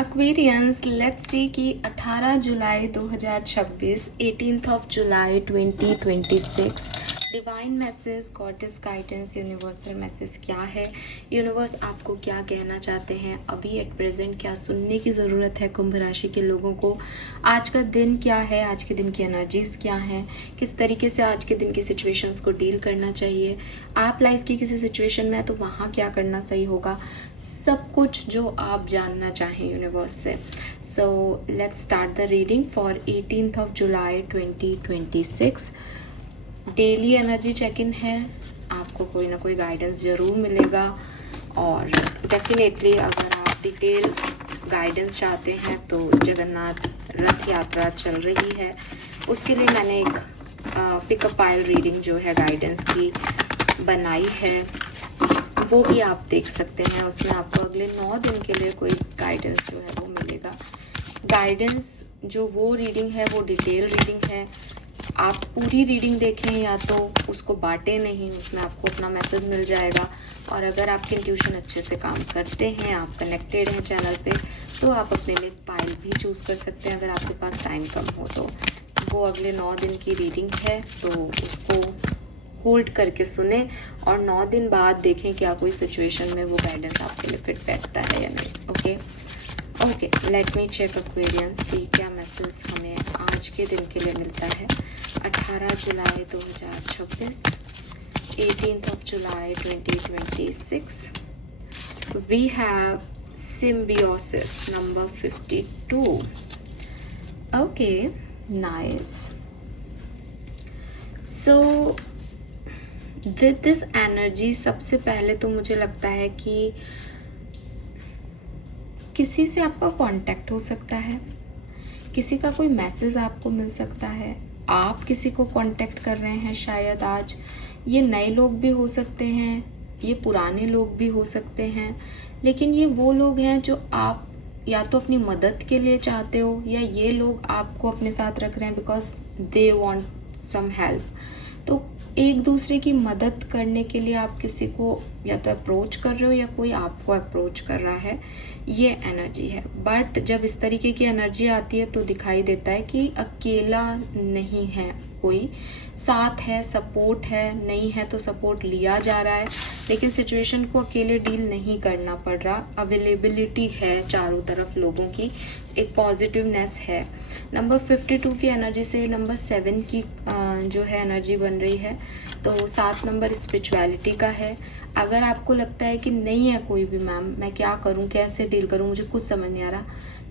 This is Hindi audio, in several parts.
एक्वेरियंस, लेट्स सी कि 18 July 2026, 18th of July 2026 divine message, goddess guidance, universal message क्या है? यूनिवर्स आपको क्या कहना चाहते हैं अभी एट प्रेजेंट? क्या सुनने की ज़रूरत है कुंभ राशि के लोगों को? आज का दिन क्या है? आज के दिन की एनर्जीज क्या हैं? किस तरीके से आज के दिन की सिचुएशंस को डील करना चाहिए? आप लाइफ की किसी सिचुएशन में है तो वहाँ क्या करना सही होगा? सब कुछ जो आप जानना चाहें यूनिवर्स से। So let's start the reading for 18th of July 2026। Daily energy check in है, आपको कोई ना कोई गाइडेंस ज़रूर मिलेगा। और डेफिनेटली अगर आप डिटेल गाइडेंस चाहते हैं तो जगन्नाथ रथ यात्रा चल रही है, उसके लिए मैंने एक पिकअप पाइल रीडिंग जो है गाइडेंस की बनाई है, वो भी आप देख सकते हैं। उसमें आपको अगले 9 दिन के लिए कोई गाइडेंस जो है वो मिलेगा। गाइडेंस जो वो रीडिंग है वो डिटेल रीडिंग है। आप पूरी रीडिंग देखें या तो उसको बांटें नहीं, उसमें आपको अपना मैसेज मिल जाएगा। और अगर आपके इंट्यूशन अच्छे से काम करते हैं, आप कनेक्टेड हैं चैनल पे, तो आप अपने लिए पाइल भी चूज़ कर सकते हैं अगर आपके पास टाइम कम हो तो। वो अगले 9 दिन की रीडिंग है, तो उसको होल्ड करके सुने और 9 दिन बाद देखें क्या कोई सिचुएशन में वो गाइडेंस आपके लिए फिट बैठता है या नहीं। Okay, let me check Aquarians की क्या मैसेज हमें आज के दिन के लिए मिलता है। 18 July 2026, 18th of July 2026, we have symbiosis number 52. Okay, nice. So with this energy सबसे पहले तो मुझे लगता है कि किसी से आपका कांटेक्ट हो सकता है, किसी का कोई मैसेज आपको मिल सकता है, आप किसी को कांटेक्ट कर रहे हैं शायद आज। ये नए लोग भी हो सकते हैं, ये पुराने लोग भी हो सकते हैं, लेकिन ये वो लोग हैं जो आप या तो अपनी मदद के लिए चाहते हो, या ये लोग आपको अपने साथ रख रहे हैं because they want some help. तो एक दूसरे की मदद करने के लिए आप किसी को या तो अप्रोच कर रहे हो या कोई आपको अप्रोच कर रहा है, ये एनर्जी है। बट जब इस तरीके की एनर्जी आती है तो दिखाई देता है कि अकेला नहीं है, कोई साथ है, सपोर्ट है। नहीं है तो सपोर्ट लिया जा रहा है, लेकिन सिचुएशन को अकेले डील नहीं करना पड़ रहा। अवेलेबिलिटी है चारों तरफ लोगों की, एक पॉजिटिवनेस है। नंबर 52 की एनर्जी से नंबर 7 की जो है एनर्जी बन रही है, तो 7 नंबर स्पिरिचुअलिटी का है। अगर आपको लगता है कि नहीं है कोई भी मैम, मैं क्या करूं, कैसे डील करूं, मुझे कुछ समझ नहीं आ रहा,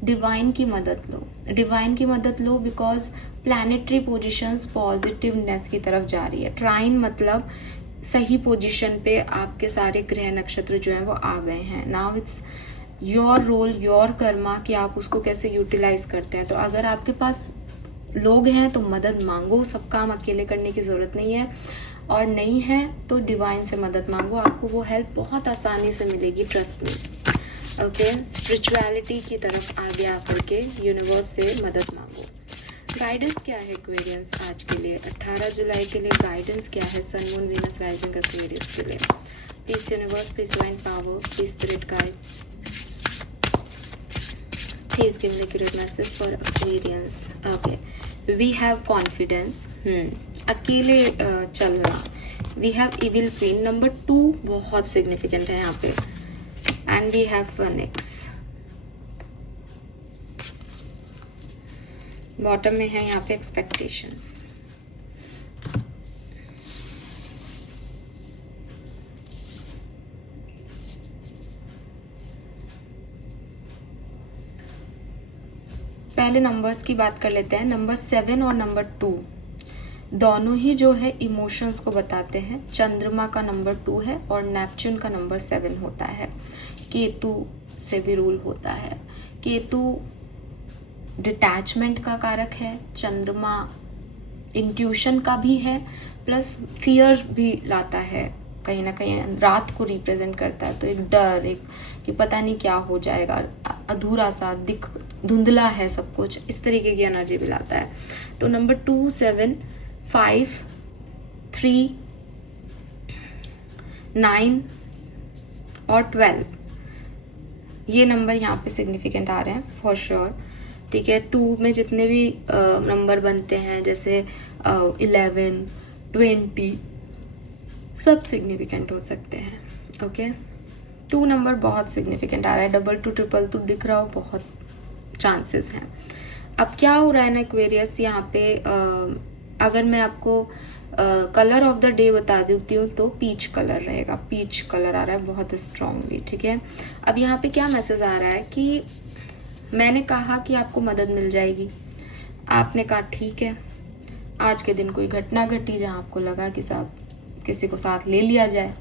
डिवाइन की मदद लो। डिवाइन की मदद लो बिकॉज प्लैनेटरी पोजीशंस पॉजिटिवनेस की तरफ जा रही है। ट्राइन मतलब सही पोजीशन पे आपके सारे ग्रह नक्षत्र जो हैं वो आ गए हैं। Now it's your role, your karma कि आप उसको कैसे यूटिलाइज करते हैं। तो अगर आपके पास लोग हैं तो मदद मांगो, सब काम अकेले करने की ज़रूरत नहीं है। और नहीं है तो डिवाइन से मदद मांगो, आपको वो हेल्प बहुत आसानी से मिलेगी, ट्रस्ट मी। ओके, स्पिरिचुअलिटी की तरफ आगे आकर के यूनिवर्स से मदद मांगो। गाइडेंस क्या है एक्वेरियंस आज के लिए? 18 जुलाई के लिए गाइडेंस क्या है sun moon Venus rising Aquarians के लिए? Please universe, please divine power, please spirit guide, please give me accurate message for Aquarians. Okay, we have confidence. अकेले चलना। We have evil queen. Number 2 बहुत significant है यहाँ पे. And we have phoenix. Bottom में है यहाँ पे expectations. पहले नंबर्स की बात कर लेते हैं। नंबर 7 और नंबर 2 दोनों ही जो है इमोशंस को बताते हैं। चंद्रमा का नंबर 2 है और नेपच्यून का नंबर 7 होता है। केतु से भी रूल होता है। केतु डिटैचमेंट का कारक है, चंद्रमा इंट्यूशन का भी है, प्लस फियर भी लाता है, कहीं ना कहीं रात को रिप्रेजेंट करता है। तो एक डर, एक कि पता नहीं क्या हो जाएगा, अधूरा सा दिख, धुंधला है सब कुछ, इस तरीके की एनर्जी भी लाता है। तो नंबर 2, 7, 5, 3, 9 और 12 ये नंबर यहाँ पे सिग्निफिकेंट आ रहे हैं फॉर श्योर। ठीक है, 2 में जितने भी नंबर बनते हैं जैसे 11, 20, सब सिग्निफिकेंट हो सकते हैं। ओके, 2 नंबर बहुत सिग्निफिकेंट आ रहा है, 22, 222 दिख रहा हो, बहुत चांसेस हैं। अब क्या हो रहा है ना एक्वेरियस, यहाँ पे अगर मैं आपको कलर ऑफ द डे बता देती हूँ तो पीच कलर रहेगा, पीच कलर आ रहा है बहुत स्ट्रांगली। ठीक है, अब यहाँ पे क्या मैसेज आ रहा है कि मैंने कहा कि आपको मदद मिल जाएगी, आपने कहा ठीक है, आज के दिन कोई घटना घटी जहाँ आपको लगा कि साहब किसी को साथ ले लिया जाए।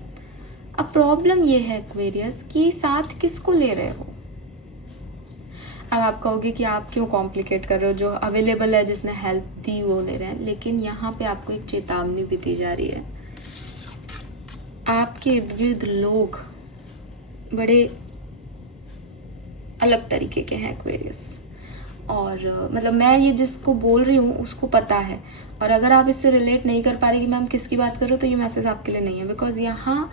अब प्रॉब्लम ये है एक्वेरियस कि साथ किसको ले रहे हो। अब आप कहोगे कि आप क्यों कॉम्प्लिकेट कर रहे हो, जो अवेलेबल है जिसने हेल्प दी वो ले रहे हैं, लेकिन यहाँ पे आपको एक चेतावनी भी दी जा रही है। आपके इर्द गिर्द लोग बड़े अलग तरीके के हैं एक्वेरियस, और मतलब मैं ये जिसको बोल रही हूँ उसको पता है, और अगर आप इससे रिलेट नहीं कर पा रही कि मैम किसकी बात कर रहे हो तो ये मैसेज आपके लिए नहीं है, बिकॉज यहाँ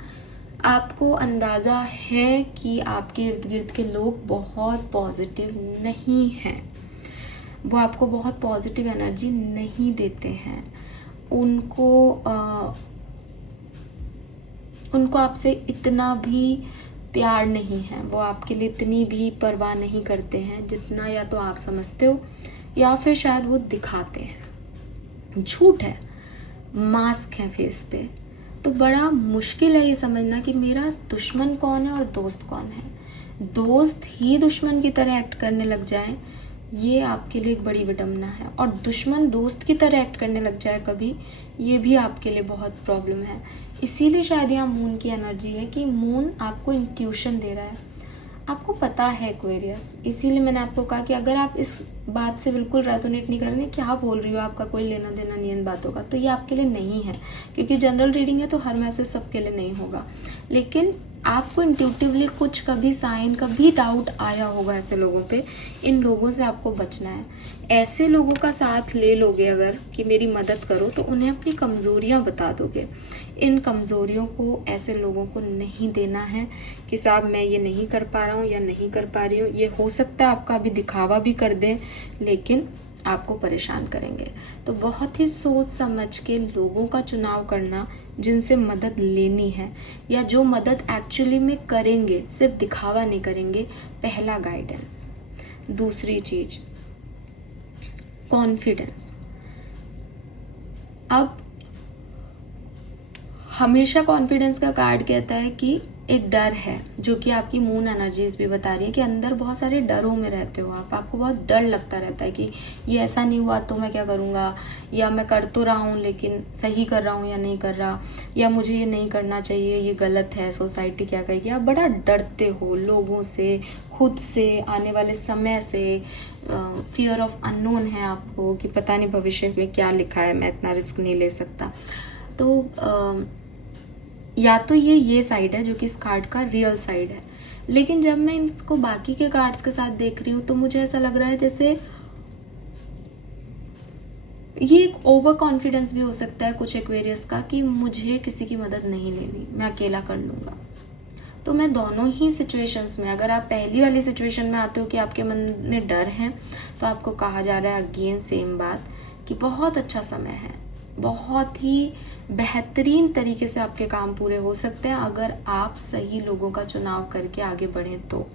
आपको अंदाज़ा है कि आपके इर्द गिर्द के लोग बहुत पॉजिटिव नहीं हैं, वो आपको बहुत पॉजिटिव एनर्जी नहीं देते हैं, उनको आपसे इतना भी प्यार नहीं है, वो आपके लिए इतनी भी परवाह नहीं करते हैं जितना या तो आप समझते हो या फिर शायद वो दिखाते हैं। झूठ है, मास्क है फेस पे। तो बड़ा मुश्किल है ये समझना कि मेरा दुश्मन कौन है और दोस्त कौन है। दोस्त ही दुश्मन की तरह एक्ट करने लग जाए, ये आपके लिए एक बड़ी विडंबना है, और दुश्मन दोस्त की तरह एक्ट करने लग जाए कभी, ये भी आपके लिए बहुत प्रॉब्लम है। इसीलिए शायद यहाँ मून की एनर्जी है कि मून आपको इंट्यूशन दे रहा है, आपको पता है एक्वेरियस। इसीलिए मैंने आपको कहा कि अगर आप इस बात से बिल्कुल रेजोनेट नहीं कर रहे, क्या बोल रही हो, आपका कोई लेना देना नहीं इन बातों का, तो ये आपके लिए नहीं है, क्योंकि जनरल रीडिंग है तो हर मैसेज सबके लिए नहीं होगा। लेकिन आपको इंट्यूटिवली कुछ कभी साइन, कभी डाउट आया होगा ऐसे लोगों पे, इन लोगों से आपको बचना है। ऐसे लोगों का साथ ले लोगे अगर कि मेरी मदद करो, तो उन्हें अपनी कमज़ोरियाँ बता दोगे। इन कमज़ोरियों को ऐसे लोगों को नहीं देना है कि साहब मैं ये नहीं कर पा रहा हूँ या नहीं कर पा रही हूँ। ये हो सकता है आपका अभी दिखावा भी कर दें, लेकिन आपको परेशान करेंगे। तो बहुत ही सोच समझ के लोगों का चुनाव करना जिनसे मदद लेनी है, या जो मदद एक्चुअली में करेंगे, सिर्फ दिखावा नहीं करेंगे, पहला गाइडेंस। दूसरी चीज कॉन्फिडेंस। अब हमेशा कॉन्फिडेंस का कार्ड कहता है कि एक डर है, जो कि आपकी मून एनर्जीज भी बता रही है कि अंदर बहुत सारे डरों में रहते हो आप, आपको बहुत डर लगता रहता है कि ये ऐसा नहीं हुआ तो मैं क्या करूँगा, या मैं कर तो रहा हूँ लेकिन सही कर रहा हूँ या नहीं कर रहा, या मुझे ये नहीं करना चाहिए, ये गलत है, सोसाइटी क्या कहेगी। आप बड़ा डरते हो लोगों से, खुद से, आने वाले समय से। फियर ऑफ अननोन है आपको कि पता नहीं भविष्य में क्या लिखा है, मैं इतना रिस्क नहीं ले सकता। तो या तो ये साइड है जो कि इस कार्ड का रियल साइड है, लेकिन जब मैं इसको बाकी के कार्ड्स के साथ देख रही हूँ तो मुझे ऐसा लग रहा है जैसे ये एक ओवर कॉन्फिडेंस भी हो सकता है कुछ एक्वेरियस का, कि मुझे किसी की मदद नहीं लेनी, मैं अकेला कर लूँगा। तो मैं दोनों ही सिचुएशंस में, अगर आप पहली वाली सिचुएशन में आते हो कि आपके मन में डर है, तो आपको कहा जा रहा है अगेन सेम बात कि बहुत अच्छा समय है, बहुत ही बेहतरीन तरीके से आपके काम पूरे हो सकते हैं अगर आप सही लोगों का चुनाव करके आगे बढ़ें तो।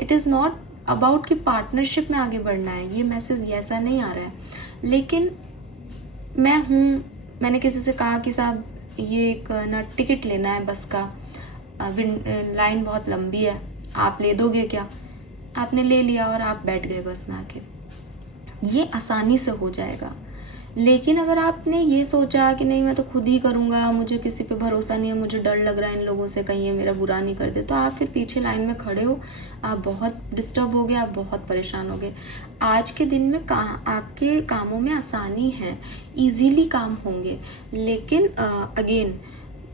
इट इज़ नॉट अबाउट कि पार्टनरशिप में आगे बढ़ना है, ये मैसेज ऐसा नहीं आ रहा है। लेकिन मैंने किसी से कहा कि साहब ये एक ना टिकट लेना है बस का, लाइन बहुत लंबी है, आप ले दोगे क्या? आपने ले लिया और आप बैठ गए बस में आके, ये आसानी से हो जाएगा। लेकिन अगर आपने ये सोचा कि नहीं मैं तो खुद ही करूँगा, मुझे किसी पे भरोसा नहीं है, मुझे डर लग रहा है इन लोगों से, कहीं ये मेरा बुरा नहीं कर दे, तो आप फिर पीछे लाइन में खड़े हो, आप बहुत डिस्टर्ब हो गए, आप बहुत परेशान हो गए। आज के दिन में आपके कामों में आसानी है, इजीली काम होंगे, लेकिन अगेन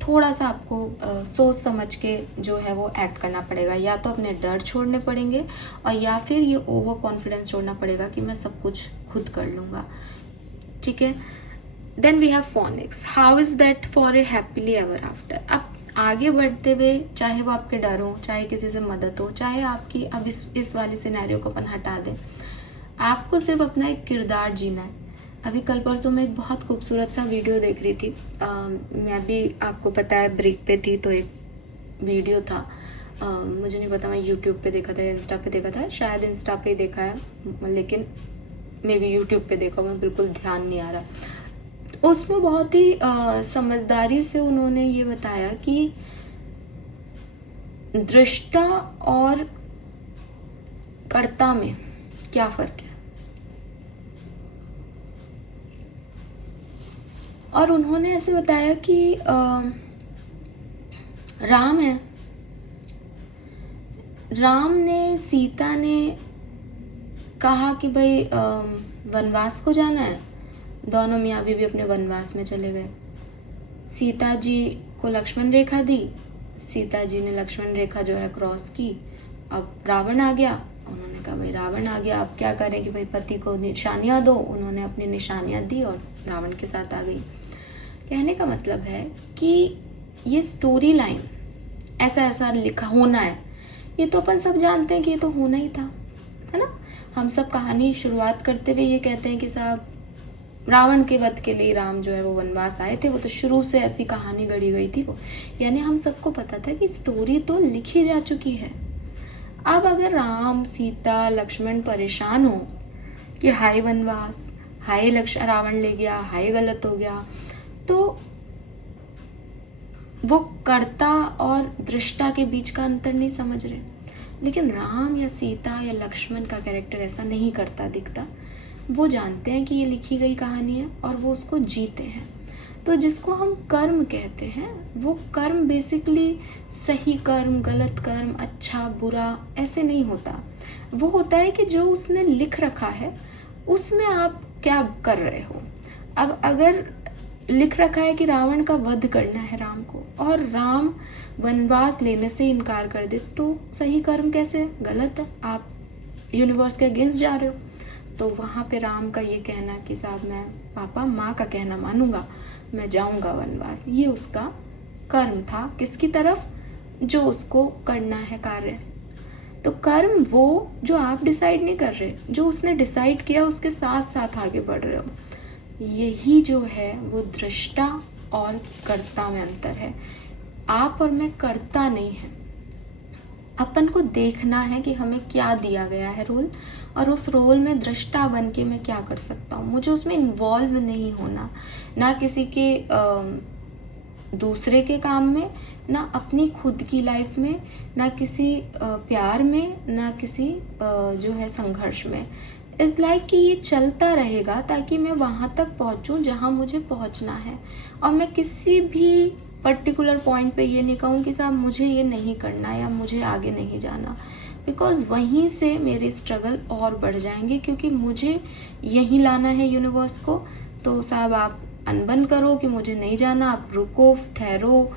थोड़ा सा आपको सोच समझ के जो है वो एक्ट करना पड़ेगा। या तो अपने डर छोड़ने पड़ेंगे, और या फिर ये ओवर कॉन्फिडेंस छोड़ना पड़ेगा कि मैं सब कुछ खुद कर लूँगा। ठीक है, then we have phoenix. How is that for a happily ever after. अब आगे बढ़ते हुए, चाहे वो आपके डर हो, चाहे किसी से मदद हो, चाहे आपकी अब इस वाली सिनेरियो को अपन हटा दें, आपको सिर्फ अपना एक किरदार जीना है। अभी कल परसों मैं एक बहुत खूबसूरत सा वीडियो देख रही थी। मैं भी आपको पता है ब्रेक पे थी, तो एक वीडियो था, मुझे नहीं पता मैं यूट्यूब पे देखा था या इंस्टा पे देखा था, शायद इंस्टा पे देखा है, लेकिन मे बी यूट्यूब पे देखा, मैं बिल्कुल ध्यान नहीं आ रहा। उसमें बहुत ही समझदारी से उन्होंने ये बताया कि दृष्टा और कर्ता में क्या फर्क है। और उन्होंने ऐसे बताया कि राम है, राम ने, सीता ने कहा कि भाई वनवास को जाना है, दोनों मियाँ बीवी अपने वनवास में चले गए। सीता जी को लक्ष्मण रेखा दी, सीता जी ने लक्ष्मण रेखा जो है क्रॉस की। अब रावण आ गया, उन्होंने कहा भाई रावण आ गया, अब क्या करें कि भाई पति को निशानियां दो। उन्होंने अपनी निशानियां दी और रावण के साथ आ गई। कहने का मतलब है कि ये स्टोरी लाइन ऐसा ऐसा लिखा होना है, ये तो अपन सब जानते हैं कि ये तो होना ही था, है ना। हम सब कहानी शुरुआत करते हुए ये कहते हैं कि साहब रावण के वध के लिए राम जो है वो वनवास आए थे, वो तो शुरू से ऐसी कहानी गढ़ी गई थी वो, यानी हम सबको पता था कि स्टोरी तो लिखी जा चुकी है। अब अगर राम, सीता, लक्ष्मण परेशान हो कि हाय वनवास, हाय रावण ले गया, हाय गलत हो गया, तो वो कर्ता और दृष्टा के बीच का अंतर नहीं समझ रहे। लेकिन राम या सीता या लक्ष्मण का कैरेक्टर ऐसा नहीं करता दिखता। वो जानते हैं कि ये लिखी गई कहानी है और वो उसको जीते हैं। तो जिसको हम कर्म कहते हैं, वो कर्म बेसिकली सही कर्म, गलत कर्म, अच्छा बुरा ऐसे नहीं होता। वो होता है कि जो उसने लिख रखा है उसमें आप क्या कर रहे हो। अब अगर लिख रखा है कि रावण का वध करना है राम को, और राम वनवास लेने से इनकार कर दे, तो सही कर्म कैसे? गलत है, आप यूनिवर्स के अगेंस्ट जा रहे हो। तो वहाँ पे राम का ये कहना कि साहब मैं पापा माँ का कहना मानूंगा, मैं जाऊंगा वनवास, ये उसका कर्म था। किसकी तरफ? जो उसको करना है कार्य। तो कर्म वो जो आप डिसाइड नहीं कर रहे, जो उसने डिसाइड किया उसके साथ साथ आगे बढ़ रहे हो। यही जो है वो दृष्टा और कर्ता में अंतर है। आप और मैं कर्ता नहीं है। अपन को देखना है कि हमें क्या दिया गया है रोल, और उस रोल में दृष्टा बन के मैं क्या कर सकता हूँ। मुझे उसमें इन्वॉल्व नहीं होना, ना किसी के दूसरे के काम में, ना अपनी खुद की लाइफ में, ना किसी प्यार में, ना किसी जो है संघर्ष में। इस लाइक कि ये चलता रहेगा ताकि मैं वहाँ तक पहुँचूँ जहाँ मुझे पहुँचना है। और मैं किसी भी पर्टिकुलर पॉइंट पे ये नहीं कहूँ कि साहब मुझे ये नहीं करना या मुझे आगे नहीं जाना, बिकॉज वहीं से मेरे स्ट्रगल और बढ़ जाएंगे, क्योंकि मुझे यहीं लाना है यूनिवर्स को। तो साहब आप अनबन करो कि मुझे नहीं जाना, आप रुको, ठहरो,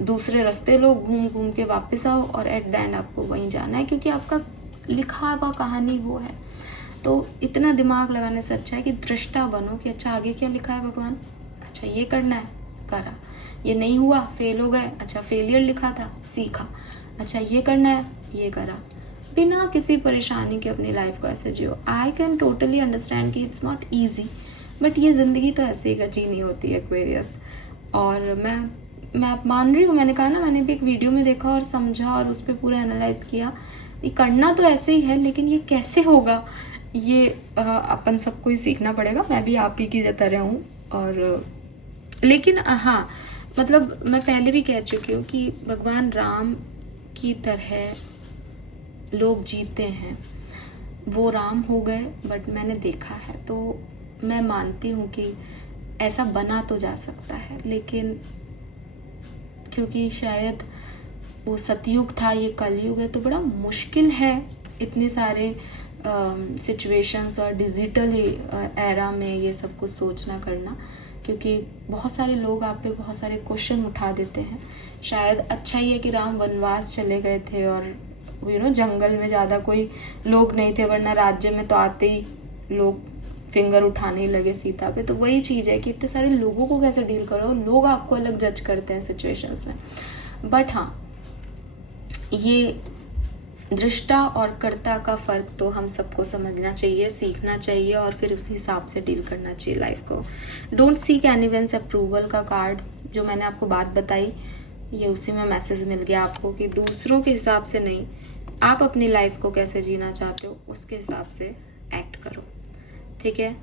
दूसरे रास्ते लो, घूम घूम के वापस आओ, और एट द एंड आपको वहीं जाना है, क्योंकि आपका लिखा हुआ कहानी वो है। तो इतना दिमाग लगाने से अच्छा है कि दृष्टा बनो कि अच्छा आगे क्या लिखा है भगवान, अच्छा ये करना है, करा, ये नहीं हुआ, फेल हो गए, अच्छा फेलियर लिखा था, सीखा, अच्छा ये करना है, ये करा, बिना किसी परेशानी के अपनी लाइफ को ऐसे जियो। आई कैन टोटली अंडरस्टैंड कि इट्स नॉट ईजी, बट ये ज़िंदगी तो ऐसे ही कटी नहीं होती है एक्वेरियस। और मैं मान रही हूँ, मैंने कहा ना, मैंने भी एक वीडियो में देखा और समझा और उस पर पूरा एनालाइज किया। ये करना तो ऐसे ही है, लेकिन ये कैसे होगा ये अपन सबको ही सीखना पड़ेगा। मैं भी आप ही की तरह हूँ। और लेकिन हाँ, मतलब मैं पहले भी कह चुकी हूँ कि भगवान राम की तरह लोग जीते हैं। वो राम हो गए, बट मैंने देखा है, तो मैं मानती हूँ कि ऐसा बना तो जा सकता है। लेकिन क्योंकि शायद वो सतयुग था, ये कलयुग है, तो बड़ा मुश्किल है इतने सारे सिचुएशंस और डिजिटल एरा में ये सब कुछ सोचना करना, क्योंकि बहुत सारे लोग आप पे बहुत सारे क्वेश्चन उठा देते हैं। शायद अच्छा ही है कि राम वनवास चले गए थे और जंगल में ज़्यादा कोई लोग नहीं थे, वरना राज्य में तो आते ही लोग फिंगर उठाने ही लगे सीता पे। तो वही चीज़ है कि इतने सारे लोगों को कैसे डील करो, लोग आपको अलग जज करते हैं सिचुएशंस में। बट हाँ, ये दृष्टा और कर्ता का फ़र्क तो हम सबको समझना चाहिए, सीखना चाहिए और फिर उसी हिसाब से डील करना चाहिए लाइफ को। डोंट सीक एनीवन्स अप्रूवल का कार्ड जो मैंने आपको बात बताई, ये उसी में मैसेज मिल गया आपको कि दूसरों के हिसाब से नहीं, आप अपनी लाइफ को कैसे जीना चाहते हो उसके हिसाब से एक्ट करो, ठीक है।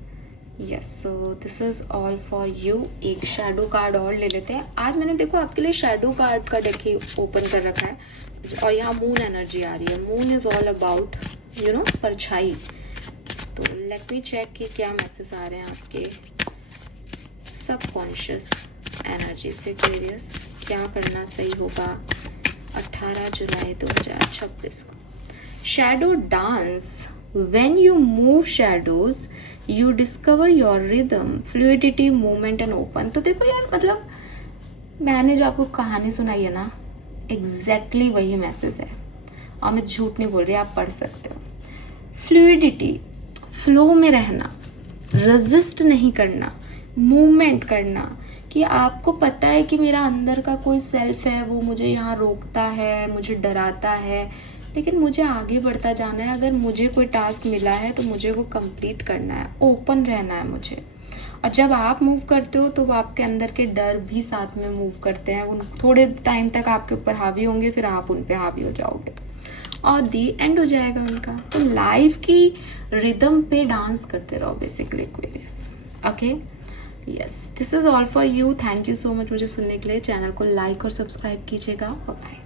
Yes, so this is all for you. एक शेडो कार्ड और ले लेते हैं। आज मैंने देखो आपके लिए शेडो कार्ड का डेक ही ओपन कर रखा है और यहाँ मून एनर्जी आ रही है। मून इज़ ऑल अबाउट परछाई। तो लेट मी चेक कि क्या मैसेज आ रहे हैं आपके सबकॉन्शियस एनर्जी से। एक्वेरियस, क्या करना सही होगा 18 जुलाई 2026 को। Shadow dance, when you move shadows you discover your rhythm, fluidity, movement and open। तो देखो यार, मतलब मैंने जो आपको कहानी सुनाई है ना, एग्जैक्टली वही मैसेज है और मैं झूठ नहीं बोल रही, आप पढ़ सकते हो। फ्लूइडिटी, फ्लो में रहना, रेजिस्ट नहीं करना, मूवमेंट करना, कि आपको पता है कि मेरा अंदर का कोई सेल्फ है, वो मुझे यहाँ रोकता है, मुझे डराता है, लेकिन मुझे आगे बढ़ता जाना है। अगर मुझे कोई टास्क मिला है तो मुझे वो कंप्लीट करना है, ओपन रहना है मुझे। और जब आप मूव करते हो तो वो आपके अंदर के डर भी साथ में मूव करते हैं। उन थोड़े टाइम तक आपके ऊपर हावी होंगे, फिर आप उन पे हावी हो जाओगे और दी एंड हो जाएगा उनका। तो लाइफ की रिदम पे डांस करते रहो basically Aquarius. Okay, yes, this is all for you. Thank you so much मुझे सुनने के लिए। चैनल को लाइक और सब्सक्राइब कीजिएगा। Bye bye.